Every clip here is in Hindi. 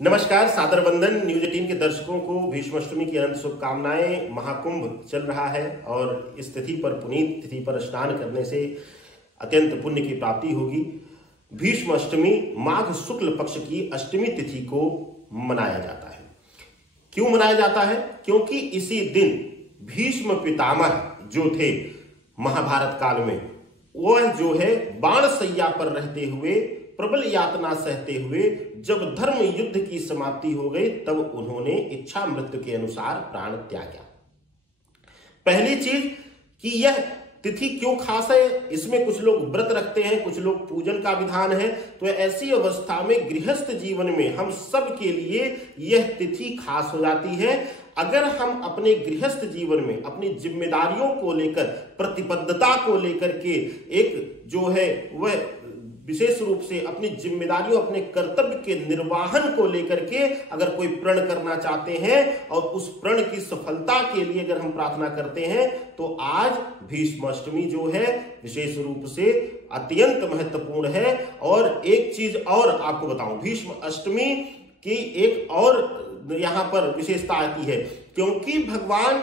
नमस्कार, सादर वंदन। न्यूज 18 के दर्शकों को भीष्माष्टमी की अनंत शुभकामनाएं। महाकुंभ चल रहा है और इस तिथि पर, पुनीत तिथि पर स्नान करने से अत्यंत पुण्य की प्राप्ति होगी। भीष्माष्टमी माघ शुक्ल पक्ष की अष्टमी तिथि को मनाया जाता है। क्यों मनाया जाता है? क्योंकि इसी दिन भीष्म पितामह जो थे महाभारत काल में, वह जो है बाण शैया पर रहते हुए, प्रबल यातना सहते हुए जब धर्म युद्ध की समाप्ति हो गई, तब उन्होंने इच्छा मृत्यु के अनुसार प्राण त्यागा। पहली चीज कि यह तिथि क्यों खास है, इसमें कुछ लोग व्रत रखते हैं, कुछ लोग पूजन का विधान है। तो ऐसी अवस्था में गृहस्थ जीवन में हम सब के लिए यह तिथि खास हो जाती है। अगर हम अपने गृहस्थ जीवन में अपनी जिम्मेदारियों को लेकर, प्रतिबद्धता को लेकर के एक जो है वह विशेष रूप से अपनी जिम्मेदारियों, अपने कर्तव्य के निर्वाहन को लेकर के अगर कोई प्रण करना चाहते हैं और उस प्रण की सफलता के लिए अगर हम प्रार्थना करते हैं, तो आज भीष्माष्टमी जो है विशेष रूप से अत्यंत महत्वपूर्ण है। और एक चीज और आपको बताऊं, भीष्म अष्टमी की एक और यहां पर विशेषता आती है, क्योंकि भगवान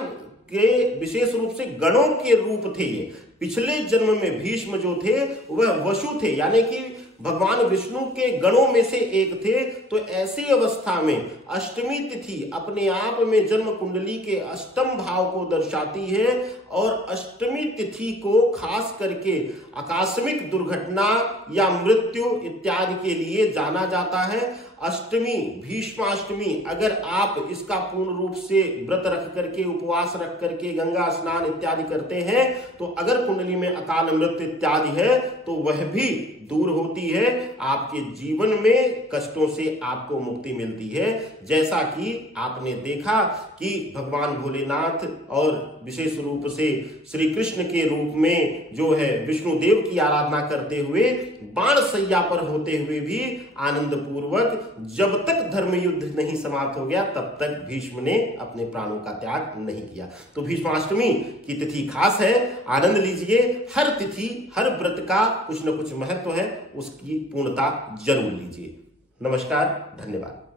के विशेष रूप से गणों के रूप थे ये। पिछले जन्म में भीष्म जो थे वह वसु थे, यानी कि भगवान विष्णु के गणों में से एक थे। तो ऐसी अवस्था में अष्टमी तिथि अपने आप में जन्म कुंडली के अष्टम भाव को दर्शाती है और अष्टमी तिथि को खास करके आकस्मिक दुर्घटना या मृत्यु इत्यादि के लिए जाना जाता है। अष्टमी, भीष्माष्टमी, अगर आप इसका पूर्ण रूप से व्रत रख करके, उपवास रख करके, गंगा स्नान इत्यादि करते हैं, तो अगर कुंडली में अकाल मृत्यु इत्यादि है तो वह भी दूर होती है। आपके जीवन में कष्टों से आपको मुक्ति मिलती है। जैसा कि आपने देखा कि भगवान भोलेनाथ और विशेष रूप से श्री कृष्ण के रूप में जो है विष्णु देव की आराधना करते हुए, बाण शैया पर होते हुए भी आनंद पूर्वक जब तक धर्म युद्ध नहीं समाप्त हो गया, तब तक भीष्म ने अपने प्राणों का त्याग नहीं किया। तो भीष्माष्टमी की तिथि खास है, आनंद लीजिए। हर तिथि, हर व्रत का कुछ न कुछ महत्व है, उसकी पूर्णता जरूर लीजिए। नमस्कार, धन्यवाद।